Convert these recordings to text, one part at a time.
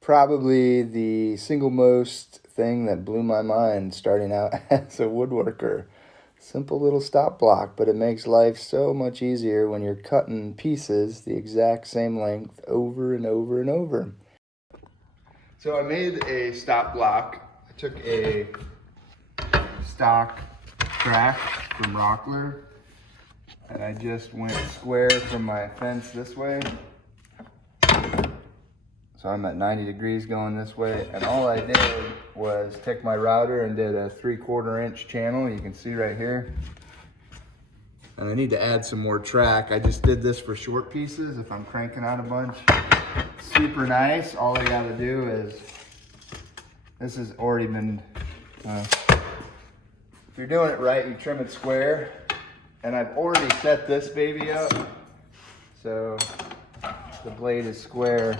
probably the single most thing that blew my mind starting out as a woodworker. Simple little stop block, but it makes life so much easier when you're cutting pieces the exact same length over and over and over. So I made a stop block. I took a stock track from Rockler and I just went square from my fence this way. So I'm at 90 degrees going this way, and all I did was take my router and did a 3/4 inch channel. You can see right here. And I need to add some more track. I just did this for short pieces if I'm cranking out a bunch. Super nice. All I gotta do is, this has already been, if you're doing it right, you trim it square. And I've already set this baby up. So the blade is square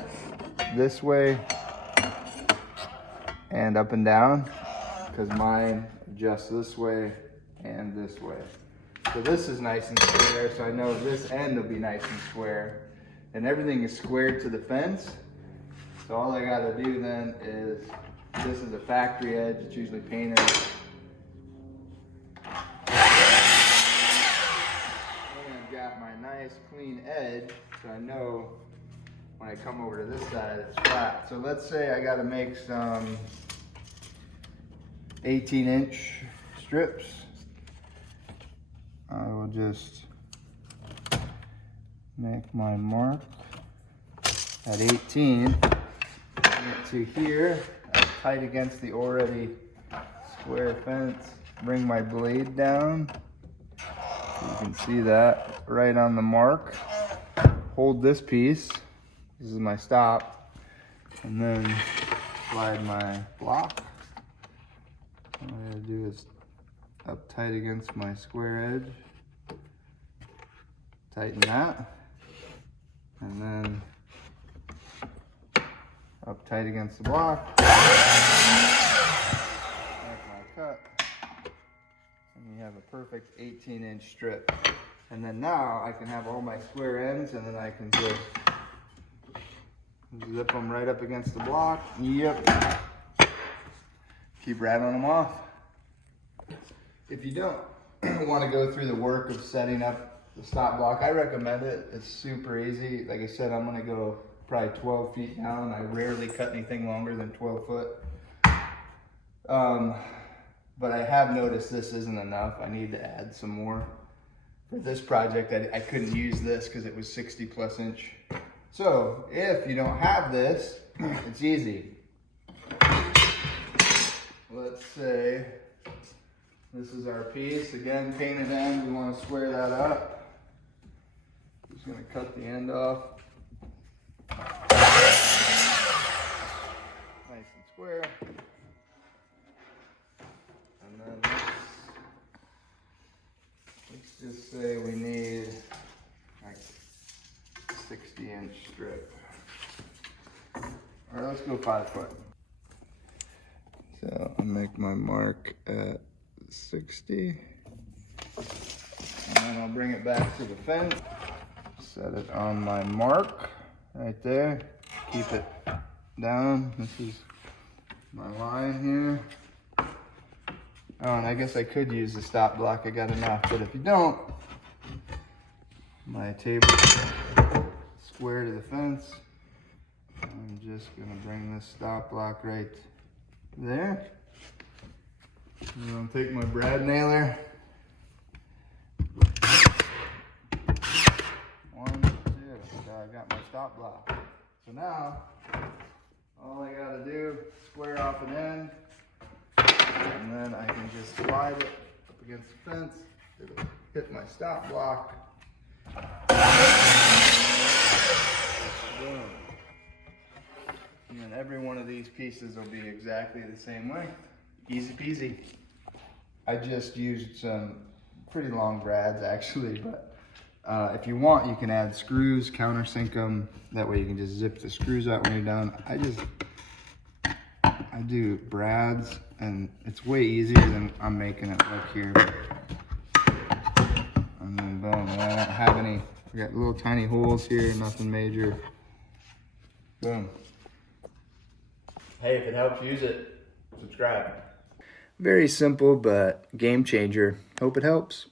this way and up and down, because mine adjusts this way and this way. So this is nice and square, so I know this end will be nice and square. And everything is squared to the fence. So all I gotta do then is, this is a factory edge, it's usually painted. And I've got my nice clean edge, so I know when I come over to this side, it's flat. So let's say I gotta make some 18-inch strips. I will just make my mark at 18, bring it to here, tight against the already square fence, bring my blade down. You can see that right on the mark. Hold this piece. This is my stop, and then slide my block. All I gotta do is up tight against my square edge, tighten that, and then up tight against the block, make my cut, and you have a perfect 18-inch strip. And then now I can have all my square ends, and then I can just zip them right up against the block. Yep. Keep rattling them off. If you don't want to go through the work of setting up the stop block, I recommend it. It's super easy. Like I said, I'm gonna go probably 12 feet down. I rarely cut anything longer than 12 foot. But I have noticed this isn't enough. I need to add some more. For this project, I couldn't use this because it was 60+ inch. So if you don't have this, it's easy. Let's say this is our piece. Again, painted end, we want to square that up. Just gonna cut the end off. Nice and square. And then let's just say we need like 60-inch strip. All right, let's go 5 foot. So I'll make my mark at 60. And then I'll bring it back to the fence. Set it on my mark right there. Keep it down. This is my line here. Oh, and I guess I could use the stop block. I got enough, but if you don't, my table square to the fence. I'm just gonna bring this stop block right there. I'm gonna take my brad nailer. 1, 2. So I got my stop block. So now, all I gotta do, square off an end, and then I can just slide it up against the fence. It'll hit my stop block. Boom. And then every one of these pieces will be exactly the same length. Easy peasy. I just used some pretty long brads actually, but if you want, you can add screws, countersink them. That way you can just zip the screws out when you're done. I do brads, and it's way easier than I'm making it look here. And then boom, and I don't have any, I got little tiny holes here, nothing major. Boom. Hey, if it helps, use it. Subscribe. Very simple, but game changer. Hope it helps.